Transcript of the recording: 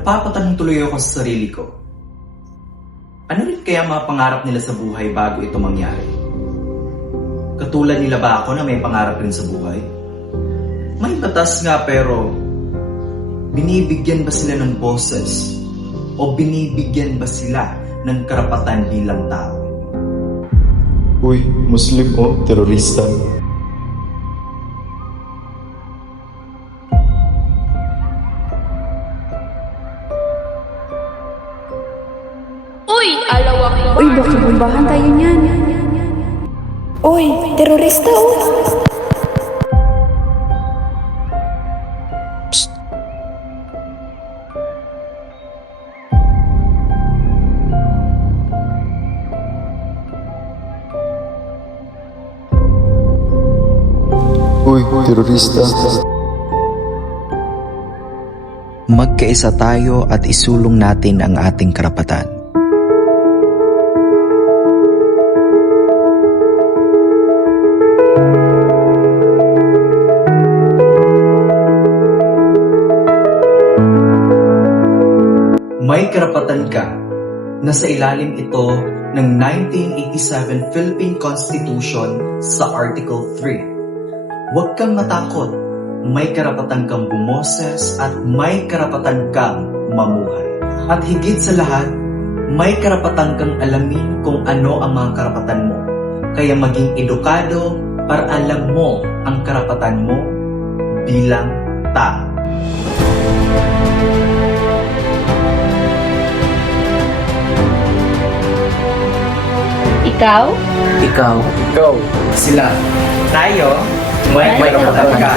Napapatanong tuloy ako sa sarili ko. Ano rin kaya mga pangarap nila sa buhay bago ito mangyari? Katulad nila ba ako na may pangarap rin sa buhay? May batas nga pero binibigyan ba sila ng boses? O binibigyan ba sila ng karapatan bilang tao? Uy, Muslim o terorista. Uy! Alawak mo! Uy, baka bumbahan tayo niyan. Uy, terorista oh. Uy, terorista. Magkaisa tayo at isulong natin ang ating karapatan. May karapatan ka na sa ilalim ito ng 1987 Philippine Constitution sa Article 3. Huwag kang matakot, may karapatan kang bumoses at may karapatan kang mamuhay. At higit sa lahat, may karapatan kang alamin kung ano ang mga karapatan mo. Kaya maging edukado para alam mo ang karapatan mo bilang tao. Ikaw? Ikaw, Sila. Tayo. May karapatan ka.